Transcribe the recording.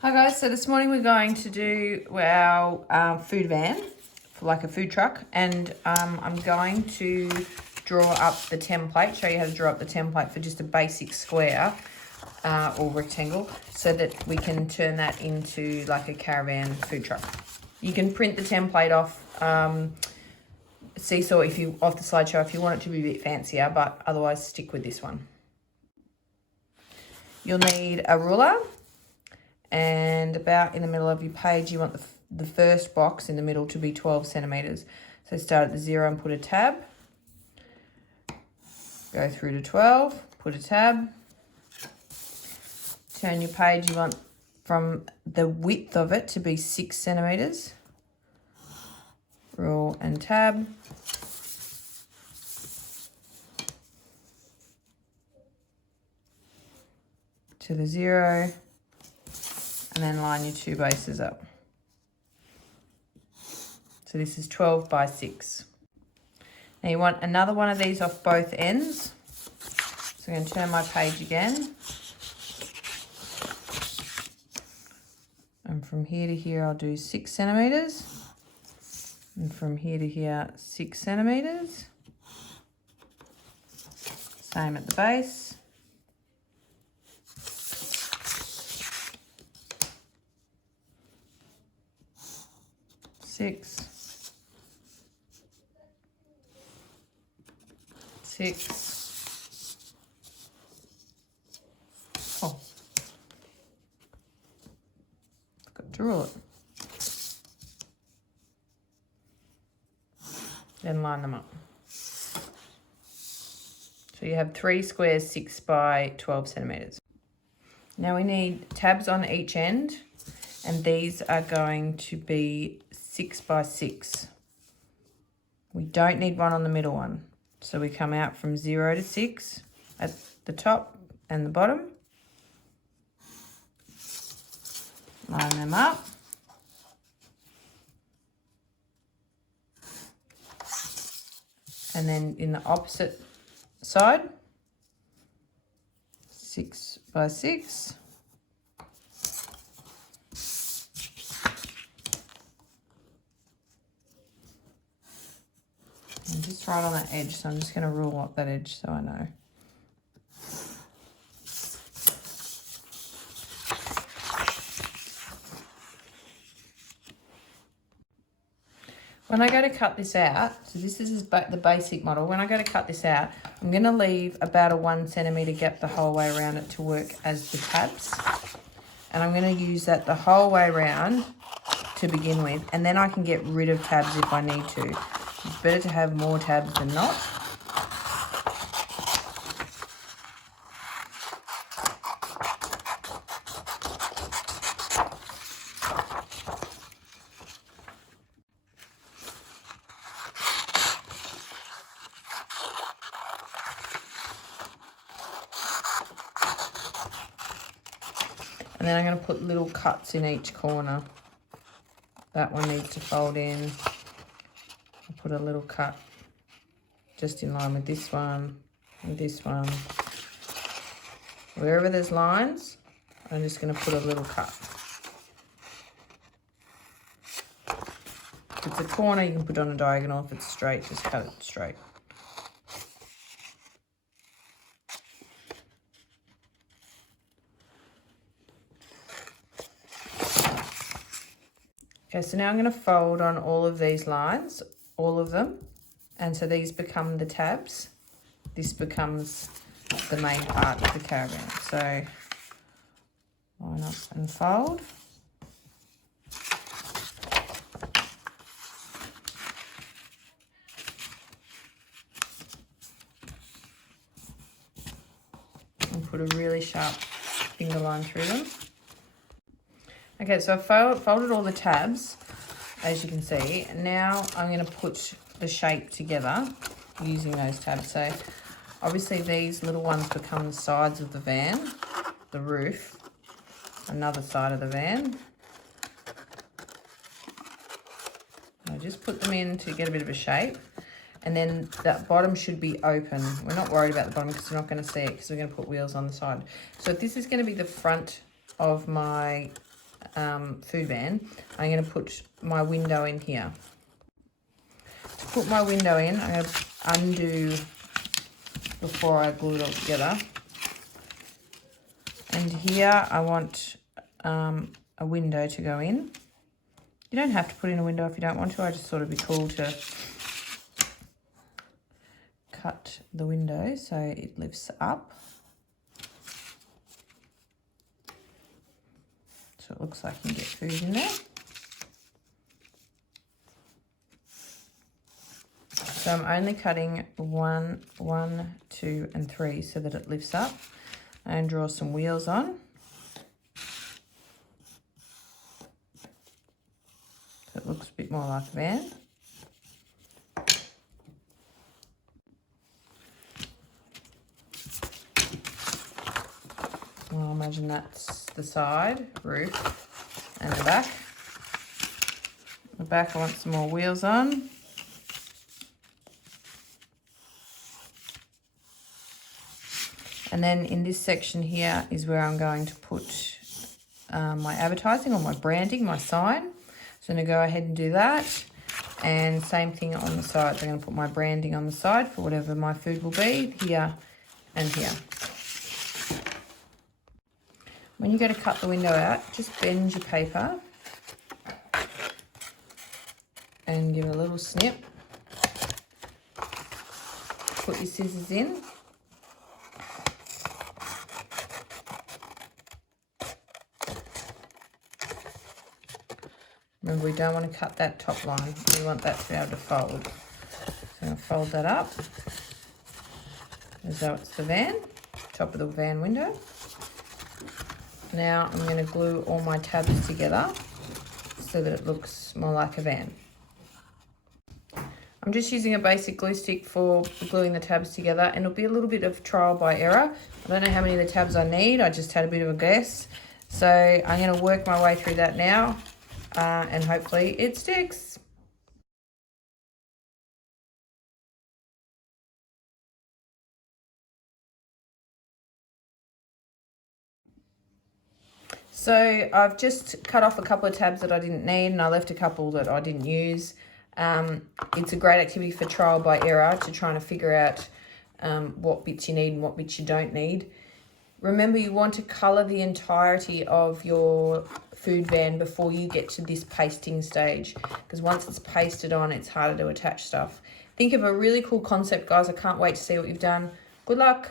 Hi guys, so this morning we're going to do our food van for like a food truck, and I'm going to draw up the template, show you how to draw up the template for just a basic square or rectangle so that we can turn that into like a caravan food truck. You can print the template off Seesaw off the slideshow if you want it to be a bit fancier, but otherwise stick with this one. You'll need a ruler. And about in the middle of your page, you want the first box in the middle to be 12 centimetres. So start at the 0 and put a tab. Go through to 12, put a tab. Turn your page, you want from the width of it to be 6 centimetres. Rule and tab. To the 0. And then line your two bases up. So this is 12 by 6. Now you want another one of these off both ends. So I'm going to turn my page again. And from here to here I'll do 6 centimetres. And from here to here 6 centimetres. Same at the base. 6, 6. Oh, got to rule it. Then line them up. So you have 3 squares, 6 by 12 centimetres. Now we need tabs on each end, and these are going to be 6 by 6. We don't need one on the middle one. So we come out from 0 to 6 at the top and the bottom. Line them up. And then in the opposite side, 6 by 6. And just right on that edge, so I'm just going to rule up that edge so I know. When I go to cut this out, so this is the basic model. When I go to cut this out, I'm going to leave about a 1 centimetre gap the whole way around it to work as the tabs. And I'm going to use that the whole way around to begin with, and then I can get rid of tabs if I need to. It's better to have more tabs than not. And then I'm going to put little cuts in each corner. That one needs to fold in. I'll put a little cut just in line with this one and this one. Wherever there's lines, I'm just going to put a little cut. If it's a corner, you can put on a diagonal. If it's straight, just cut it straight. Okay, so now I'm going to fold on all of these lines, all of them. And so these become the tabs. This becomes the main part of the caravan. So line up and fold. And put a really sharp finger line through them. Okay, so I've folded all the tabs, as you can see. Now I'm going to put the shape together using those tabs. So obviously these little ones become the sides of the van, the roof, another side of the van. I just put them in to get a bit of a shape. And then that bottom should be open. We're not worried about the bottom because we're not going to see it because we're going to put wheels on the side. So this is going to be the front of my food van, I'm going to put my window in here. To put my window in, I'm going to undo before I glue it all together. And here I want a window to go in. You don't have to put in a window if you don't want to. I just thought it'd be cool to cut the window so it lifts up. So it looks like you can get food in there. So I'm only cutting 1, 2, and 3 so that it lifts up, and draw some wheels on. So it looks a bit more like a van. Well, imagine that's the side, roof, and the back. The back I want some more wheels on. And then in this section here is where I'm going to put my advertising or my branding, my sign. So I'm going to go ahead and do that. And same thing on the sides. I'm going to put my branding on the side for whatever my food will be, here and here. When you go to cut the window out, just bend your paper and give it a little snip. Put your scissors in. Remember, we don't want to cut that top line. We want that to be able to fold. So I'm going to fold that up as though it's the van, top of the van window. Now I'm going to glue all my tabs together so that it looks more like a van. I'm just using a basic glue stick for gluing the tabs together, and it'll be a little bit of trial by error. I don't know how many of the tabs I need. I just had a bit of a guess. So I'm going to work my way through that now. And hopefully it sticks. So I've just cut off a couple of tabs that I didn't need, and I left a couple that I didn't use. It's a great activity for trial by error to try and figure out what bits you need and what bits you don't need. Remember, you want to colour the entirety of your food van before you get to this pasting stage, because once it's pasted on, it's harder to attach stuff. Think of a really cool concept, guys. I can't wait to see what you've done. Good luck.